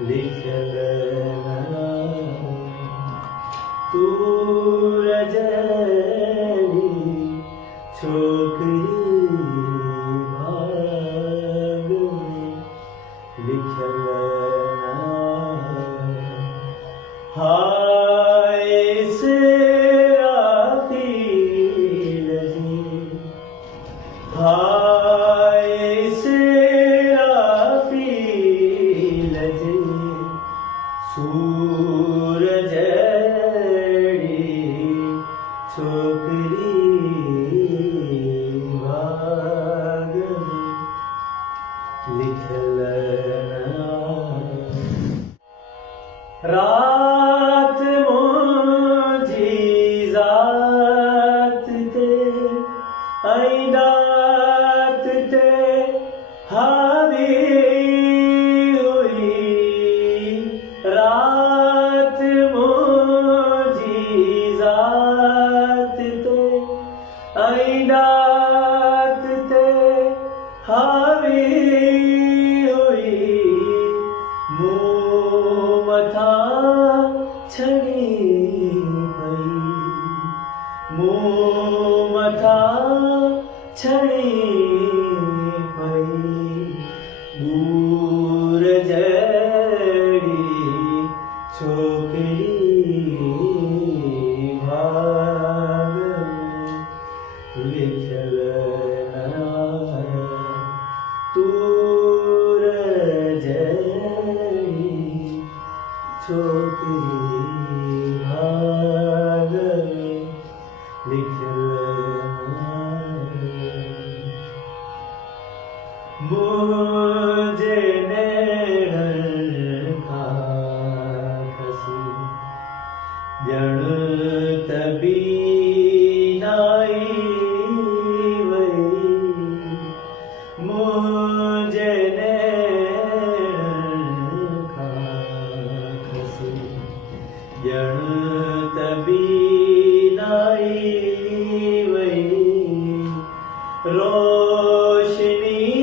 लिखल तू रजनी छोकरी भाग में लिखल हाय से राफील जी हाय से राफील जी सूरजड़ी छोकरी भाग में लिखल रात मोजी जात ते ऐनात ते हावी हुई रात मोजी जात ते ऐनात ते हावी हुई मथा छड़ी पई मथा छड़ी पई दूर जड़ी छोकरी भाग में लिखल दूर जड़ी छोकरी भाग में लिखल मुझे नैणन का खसी जण तबी नाई वही मुझे नैणन का खसी जण तबी नाई वही रोशनी